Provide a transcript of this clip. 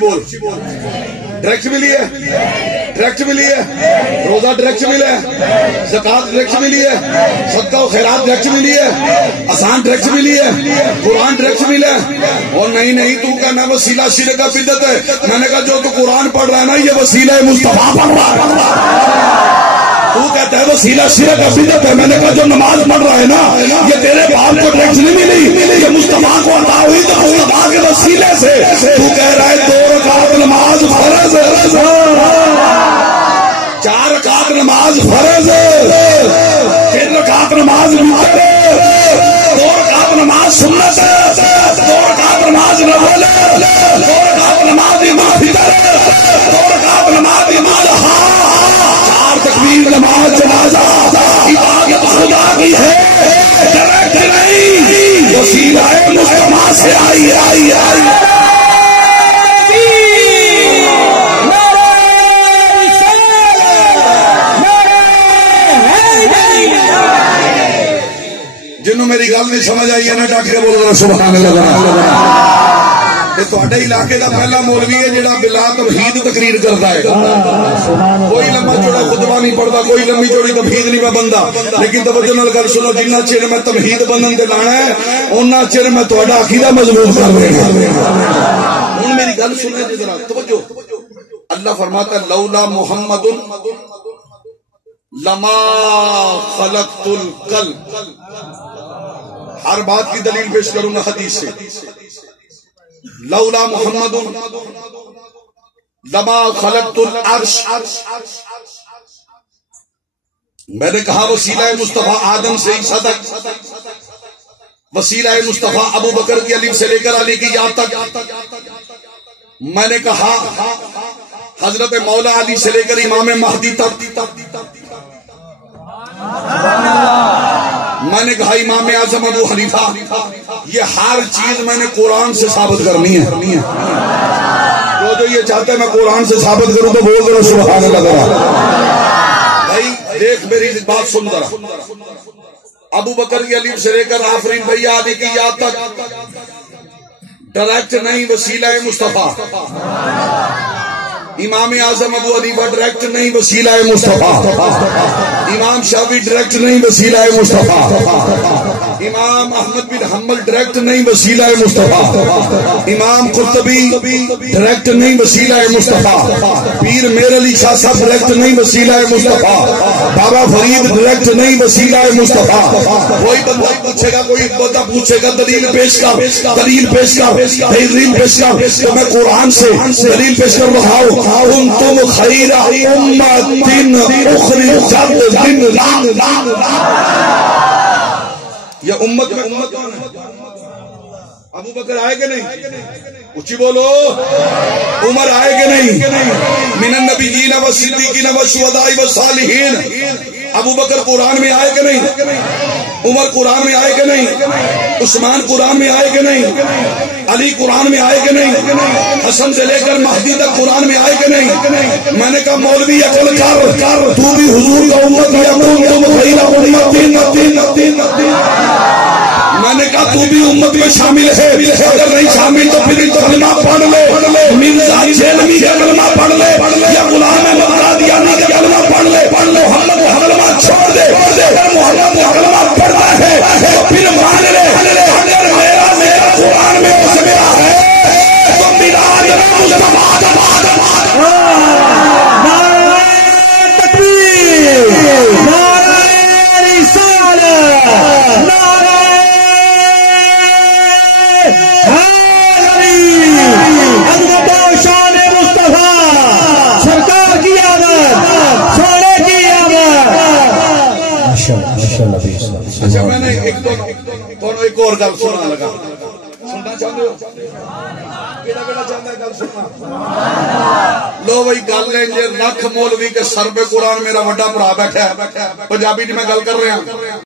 بول ڈائریکٹ ملی ہے ڈائریکٹ ملی ہے روزہ ڈائریکٹ ملا ہے زکات ڈائریکٹ ملی ہے صدقہ و خیرات ڈائریکٹ ملی ہے آسان ڈائریکٹ ملی ہے قرآن ڈائریکٹ ملا ہے اور نہیں تو کہنا وسیلہ شرک کا بدعت ہے میں نے کہا جو تو قرآن پڑھ رہا ہے نا یہ وسیلہ مصطفیٰ پڑھ رہا ہے تو کہتا ہے وسیلہ شرک کا بدعت ہے میں نے کہا جو نماز پڑھ رہا ہے نا یہ تیرے باپ کو ڈائریکٹ نہیں ملی یہ مصطفیٰ کو عطا ہوئی تو خدا کے وسیلے سے تو کہہ رہا ہے 2 رکعت نماز فرض ہے 4 رکعت نماز فرض ہے 3 رکعت نماز مکر ہے 2 رکعت نماز سنت ہے 2 رکعت نماز نفل ہے 2 رکعت نماز امام فطر ہے 2 رکعت نماز امام 4 تکبیر نماز جنازہ عبادت خدا کی ہے ڈائریکٹ نہیں وسیلہ مصطفیٰ سے آئی جنہوں میری گل نہیں سمجھ آئی ہے نا ڈاک کے بول رہا سبحان اللہ یہ تھوڑے علاقے کا پہلا مولوی ہے جڑا بلا توحید تقریر کرتا ہے کوئی لمبا چوڑا خطبہ نہیں پڑھتا کوئی لمبی چوڑی توحید نہیں پہ بندہ لیکن توجہ نال گل سنو جنہ چر میں توحید بندن تے لانا ہے اُنہ چر میں تہاڈا عقیدہ مضبوط کر رہا ہوں ہن میری گل سنو ذرا توجہ اللہ فرماتا ہے لولا محمد لما خلقت القلب ہر بات کی دلیل پیش کروں گا حدیث سے لولا محمد لما خلقت العرش میں نے کہا وسیلہ مصطفیٰ آدم سے عیسیٰ تک وسیلہ مصطفیٰ ابو بکر کی الف سے لے کر علی کی یا تک میں نے کہا حضرت مولا علی سے لے کر امام مہدی تک میں نے کہا امام اعظم ابو حنیفہ یہ ہر چیز میں نے قرآن سے ثابت کرنی ہے جو یہ چاہتا ہے میں قرآن سے ثابت کروں تو بول دو سبحان اللہ بھائی دیکھ میری بات سن ذرا ابو بکر کی الف سے لے کر آفرین بھیا علی کی یا تک ڈائریکٹ نہیں وسیلہ مصطفیٰ امام اعظم ابو حنیفہ ڈائریکٹ نہیں وسیلہ مصطفیٰ امام شافعی ڈائریکٹ نہیں وسیلہ مصطفیٰ امام احمد بن حنبل ڈائریکٹ نہیں وسیلہ مصطفیٰ امام قرطبی ڈائریکٹ نہیں وسیلہ مصطفیٰ پیر میر علی شاہ صاحب ڈائریکٹ نہیں وسیلہ مصطفیٰ بابا فرید ڈائریکٹ نہیں وسیلہ مصطفیٰ کوئی بندہ پوچھے گا کوئی بندہ پوچھے گا دلیل پیش کر دلیل پیش کر دلیل پیش کر تو میں قرآن سے دلیل پیش کر بتاؤ تم خیر امت اخرجت یہ امت میں امت کون ہے ابو بکر آئے کہ نہیں اچھی بولو عمر آئے کہ نہیں من النبیین والصدیقین والشہداء والصالحین ابو بکر قرآن میں آئے کہ نہیں عمر قرآن میں آئے کہ نہیں عثمان قرآن میں آئے کہ نہیں علی قرآن میں آئے کہ نہیں حسن سے لے کر مہدی تک قرآن میں آئے کہ نہیں میں نے کہا مولوی عقل کر تو بھی حضور کا امت میں نے کہا تو بھی امت میں شامل ہے اگر نہیں شامل تو پھر کلمہ پڑھ لے مرزا جیلوی کا کلمہ پڑھ لے یا غلام بغدادیانی کا کلمہ پڑھ لے محمد کا کلمہ چھوڑ دے اگر محمد کا کلمہ پڑھتا ہے تو پھر مان لے اگر میرا قرآن میں میرا ہے تو میرا تکبیر نعرہ رسالت اچھا میں نے ایک اور گل سننا لگا سننا چاہتے ہو کیڑا چاہتا ہے گل سننا لو بھائی گل ہے رکھ مولوی کے سر پہ قرآن میرا بڑا بھرا بیٹھا ہے پنجابی میں گل کر رہے ہیں